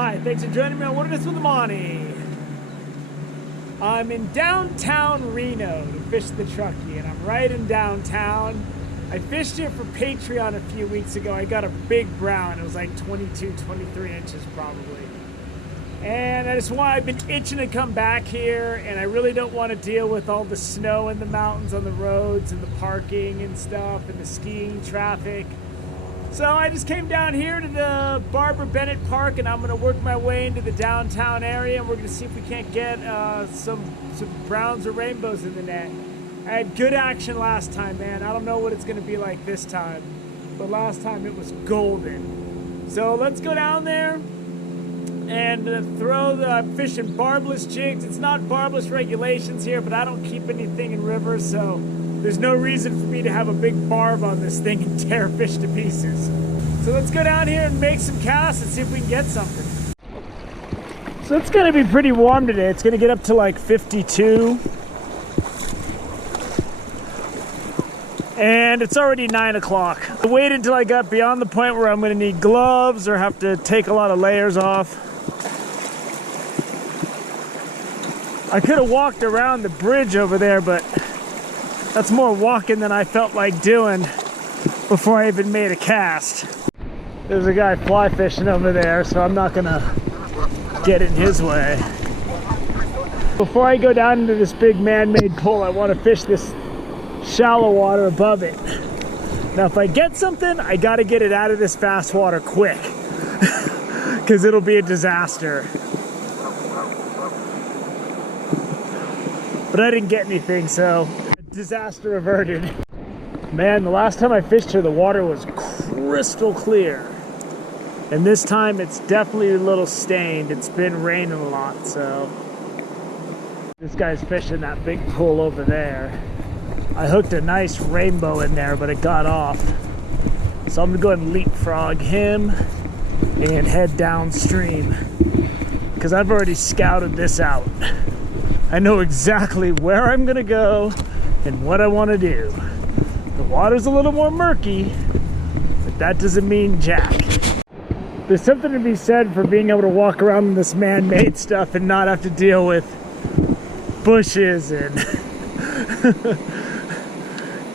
Hi, thanks for joining me on Wilderness with Monty. I'm in downtown Reno to fish the Truckee, and I'm right in downtown. I fished here for Patreon a few weeks ago. I got a big brown. It was like 22, 23 inches probably. And I've been itching to come back here, and I really don't want to deal with all the snow in the mountains on the roads and the parking and stuff and the skiing traffic. So I just came down here to the Barbara Bennett Park, and I'm going to work my way into the downtown area, and we're going to see if we can't get some browns or rainbows in the net. I had good action last time, man. I don't know what it's going to be like this time, but last time it was golden. So let's go down there and throw the fishing barbless jigs. It's not barbless regulations here, but I don't keep anything in rivers, so there's no reason for me to have a big barb on this thing and tear fish to pieces. So let's go down here and make some casts and see if we can get something. So it's gonna be pretty warm today. It's gonna get up to like 52. And it's already 9 o'clock. I waited until I got beyond the point where I'm gonna need gloves or have to take a lot of layers off. I could have walked around the bridge over there, but that's more walking than I felt like doing before I even made a cast. There's a guy fly fishing over there, so I'm not gonna get in his way. Before I go down into this big man-made pool, I want to fish this shallow water above it. Now if I get something, I gotta get it out of this fast water quick, because it'll be a disaster. But I didn't get anything, so disaster averted. Man, the last time I fished here, the water was crystal clear. And this time it's definitely a little stained. It's been raining a lot, so. This guy's fishing that big pool over there. I hooked a nice rainbow in there, but it got off. So I'm gonna go ahead and leapfrog him and head downstream, because I've already scouted this out. I know exactly where I'm gonna go and what I want to do. The water's a little more murky, but that doesn't mean jack. There's something to be said for being able to walk around in this man-made stuff and not have to deal with bushes and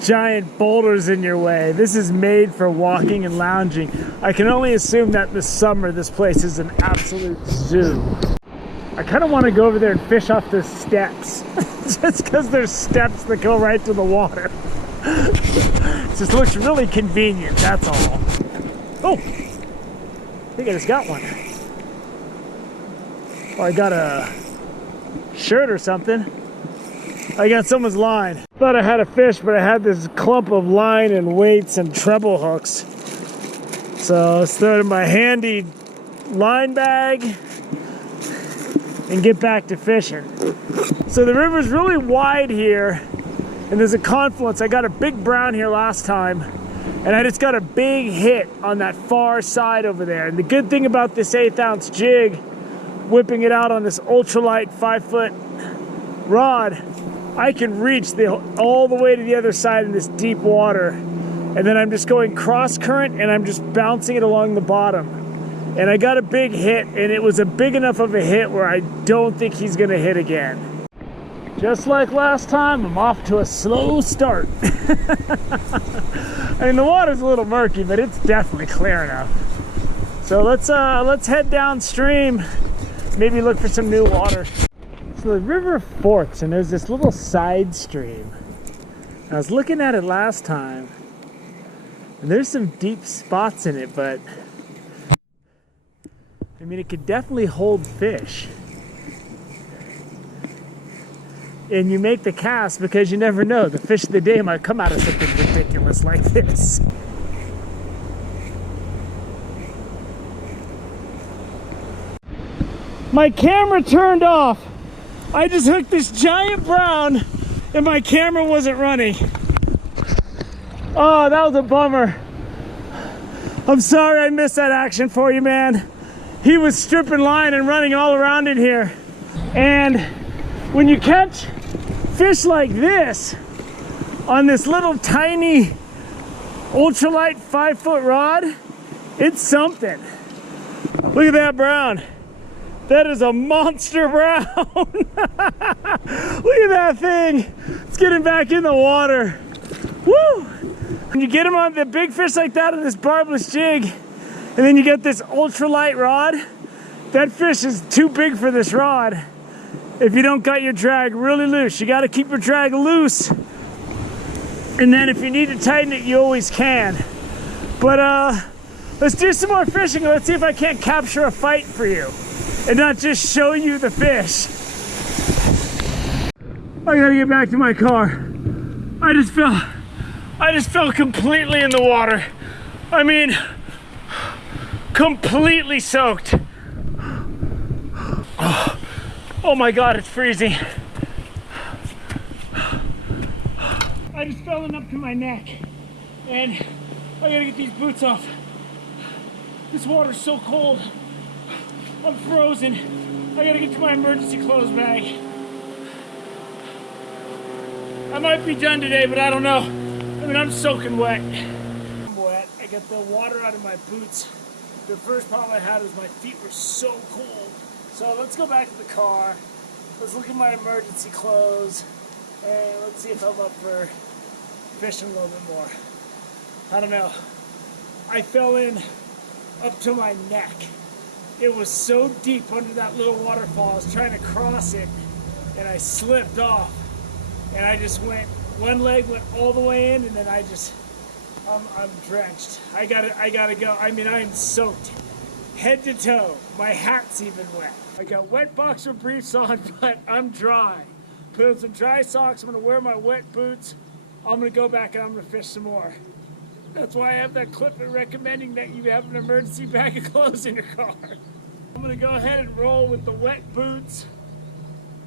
giant boulders in your way. This is made for walking and lounging. I can only assume that this summer this place is an absolute zoo. I kind of want to go over there and fish off the steps, just because there's steps that go right to the water. It just looks really convenient, that's all. Oh, I think I just got one. Oh, I got a shirt or something. I got someone's line. Thought I had a fish, but I had this clump of line and weights and treble hooks. So let's throw it in my handy line bag and get back to fishing. So the river's really wide here, and there's a confluence. I got a big brown here last time, and I just got a big hit on that far side over there. And the good thing about this 1/8 ounce jig, whipping it out on this ultralight 5-foot rod, I can reach all the way to the other side in this deep water. And then I'm just going cross current, and I'm just bouncing it along the bottom. And I got a big hit, and it was a big enough of a hit where I don't think he's gonna hit again. Just like last time, I'm off to a slow start. I mean, the water's a little murky, but it's definitely clear enough. So let's head downstream, maybe look for some new water. So the river forks, and there's this little side stream. I was looking at it last time, and there's some deep spots in it, but I mean, it could definitely hold fish. And you make the cast because you never know. The fish of the day might come out of something ridiculous like this. My camera turned off. I just hooked this giant brown and my camera wasn't running. Oh, that was a bummer. I'm sorry I missed that action for you, man. He was stripping line and running all around in here. And when you catch fish like this on this little tiny ultralight 5-foot rod, it's something. Look at that brown. That is a monster brown. Look at that thing. It's getting back in the water. Woo! When you get them on the big fish like that on this barbless jig, and then you get this ultralight rod, that fish is too big for this rod. If you don't got your drag really loose, you got to keep your drag loose. And then if you need to tighten it, you always can. But let's do some more fishing. Let's see if I can't capture a fight for you and not just show you the fish. I gotta get back to my car. I just fell completely in the water. I mean, completely soaked. Oh my God, it's freezing. I just fell in up to my neck, and I gotta get these boots off. This water's so cold. I'm frozen. I gotta get to my emergency clothes bag. I might be done today, but I don't know. I mean, I'm soaking wet. I'm wet. I got the water out of my boots. The first problem I had was my feet were so cold. So let's go back to the car. Let's look at my emergency clothes, and let's see if I'm up for fishing a little bit more. I don't know. I fell in up to my neck. It was so deep under that little waterfall. I was trying to cross it, and I slipped off. And I just went, one leg went all the way in, and then I'm drenched. I gotta go. I mean, I am soaked, head to toe. My hat's even wet. I got wet boxer briefs on, but I'm dry. Put on some dry socks. I'm gonna wear my wet boots. I'm gonna go back and I'm gonna fish some more. That's why I have that clip recommending that you have an emergency bag of clothes in your car. I'm gonna go ahead and roll with the wet boots.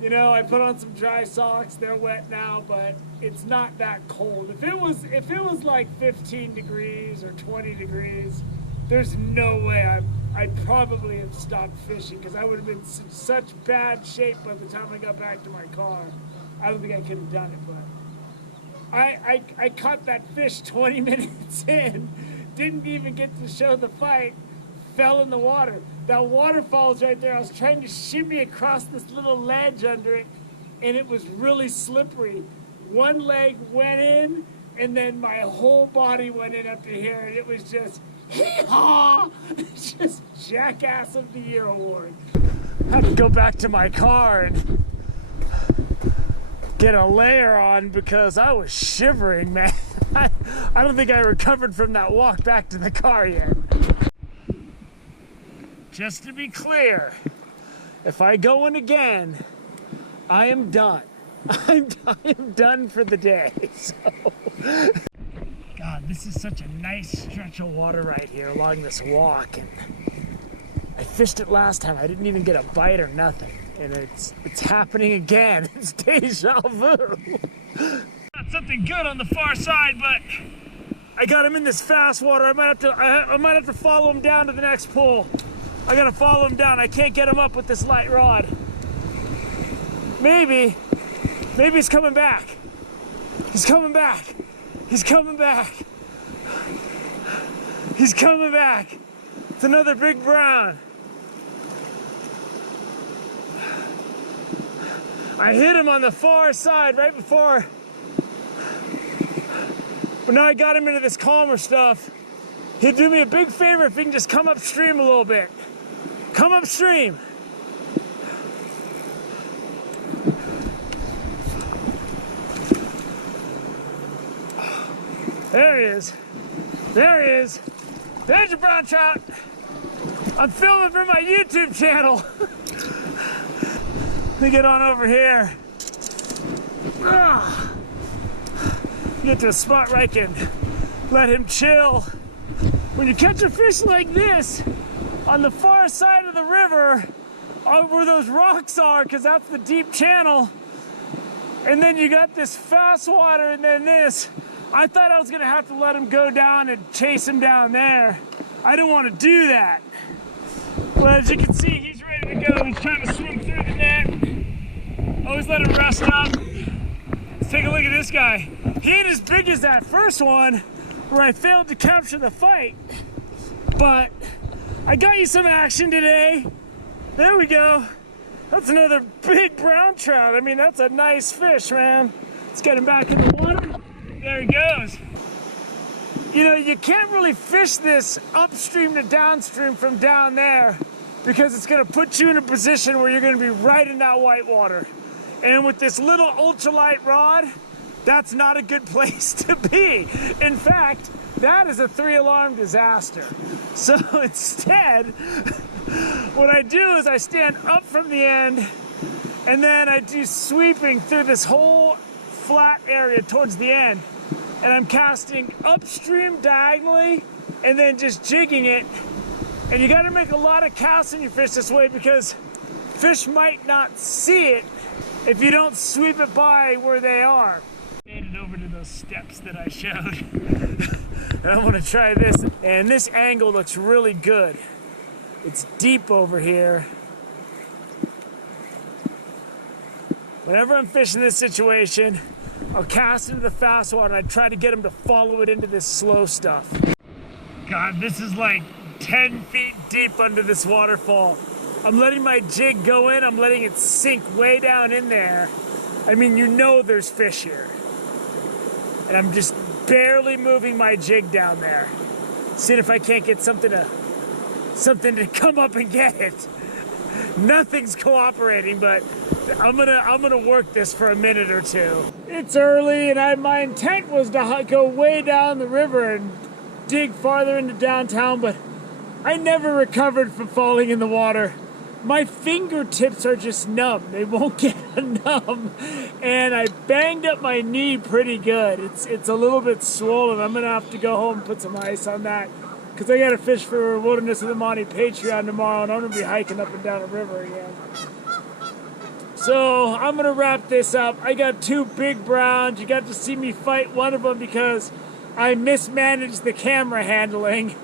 You know, I put on some dry socks. They're wet now, but it's not that cold. If it was like 15 degrees or 20 degrees, there's no way I'd probably have stopped fishing, because I would have been in such bad shape by the time I got back to my car. I don't think I could have done it, but I caught that fish 20 minutes in, didn't even get to show the fight, fell in the water. That waterfall's right there. I was trying to shimmy across this little ledge under it, and it was really slippery. One leg went in, and then my whole body went in up to here, and it was just hee-haw! Just Jackass of the Year award. I had to go back to my car and get a layer on because I was shivering, man. I don't think I recovered from that walk back to the car yet. Just to be clear, if I go in again, I am done. I am done for the day. So, God, this is such a nice stretch of water right here along this walk, and I fished it last time. I didn't even get a bite or nothing, and it's happening again. It's deja vu. Got something good on the far side, but I got him in this fast water. I might have to follow him down to the next pool. I gotta follow him down. I can't get him up with this light rod. Maybe he's coming back. He's coming back. He's coming back. He's coming back. It's another big brown. I hit him on the far side right before. But now I got him into this calmer stuff. He'd do me a big favor if he can just come upstream a little bit. Come upstream. There he is. There he is. There's your brown trout. I'm filming for my YouTube channel. Let me get on over here. Get to a spot where I can let him chill. When you catch a fish like this, on the far side of the river, where those rocks are, because that's the deep channel, and then you got this fast water and then this, I thought I was gonna have to let him go down and chase him down there. I didn't want to do that. But as you can see, he's ready to go. He's trying to swim through the net. Always let him rest up. Let's take a look at this guy. He ain't as big as that first one, where I failed to capture the fight, but I got you some action today. There we go. That's another big brown trout. I mean, that's a nice fish, man. Let's get him back in the water. There he goes. You know, you can't really fish this upstream to downstream from down there because it's gonna put you in a position where you're gonna be right in that white water. And with this little ultralight rod, that's not a good place to be. In fact, that is a 3-alarm disaster. So instead, what I do is I stand up from the end and then I do sweeping through this whole flat area towards the end. And I'm casting upstream diagonally and then just jigging it. And you gotta make a lot of casts when you fish this way because fish might not see it if you don't sweep it by where they are. Made it over to those steps that I showed. And I'm gonna try this. And this angle looks really good. It's deep over here. Whenever I'm fishing this situation, I'll cast into the fast water and I try to get them to follow it into this slow stuff. God, this is like 10 feet deep under this waterfall. I'm letting my jig go in, I'm letting it sink way down in there. I mean, you know there's fish here. And I'm just barely moving my jig down there. Seeing if I can't get something to come up and get it. Nothing's cooperating, but I'm gonna work this for a minute or two. It's early, and my intent was to go way down the river and dig farther into downtown, but I never recovered from falling in the water. My fingertips are just numb. They won't get numb, and I banged up my knee pretty good. It's a little bit swollen. I'm gonna have to go home and put some ice on that because I gotta fish for Wilderness of the Monty Patreon tomorrow, and I'm gonna be hiking up and down a river again. So I'm gonna wrap this up. I got 2 big browns. You got to see me fight one of them because I mismanaged the camera handling.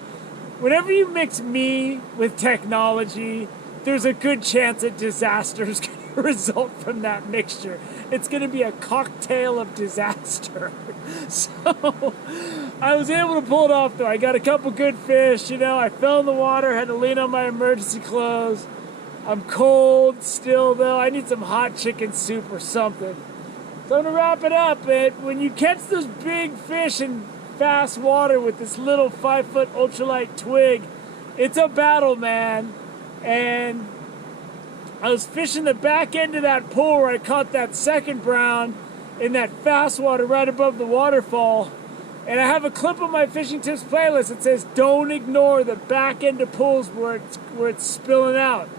Whenever you mix me with technology, there's a good chance that disaster is going to result from that mixture. It's going to be a cocktail of disaster. So I was able to pull it off though. I got a couple good fish, you know. I fell in the water, had to lean on my emergency clothes. I'm cold still though. I need some hot chicken soup or something. So I'm going to wrap it up. When you catch those big fish in fast water with this little 5-foot ultralight twig, it's a battle, man. And I was fishing the back end of that pool where I caught that second brown in that fast water right above the waterfall. And I have a clip on my Fishing Tips playlist that says, don't ignore the back end of pools where it's spilling out.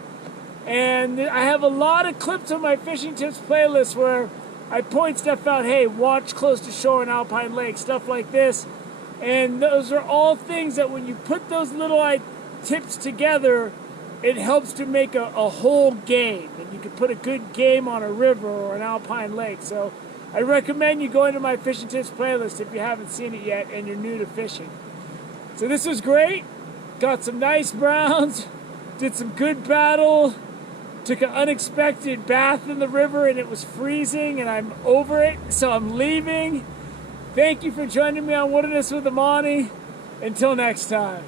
And I have a lot of clips on my Fishing Tips playlist where I point stuff out, hey, watch close to shore in Alpine Lake, stuff like this. And those are all things that when you put those little tips together, it helps to make a whole game. And you can put a good game on a river or an alpine lake. So I recommend you go into my Fishing Tips playlist if you haven't seen it yet and you're new to fishing. So this was great. Got some nice browns. Did some good battle. Took an unexpected bath in the river and it was freezing and I'm over it. So I'm leaving. Thank you for joining me on Wilderness with the Monty. Until next time.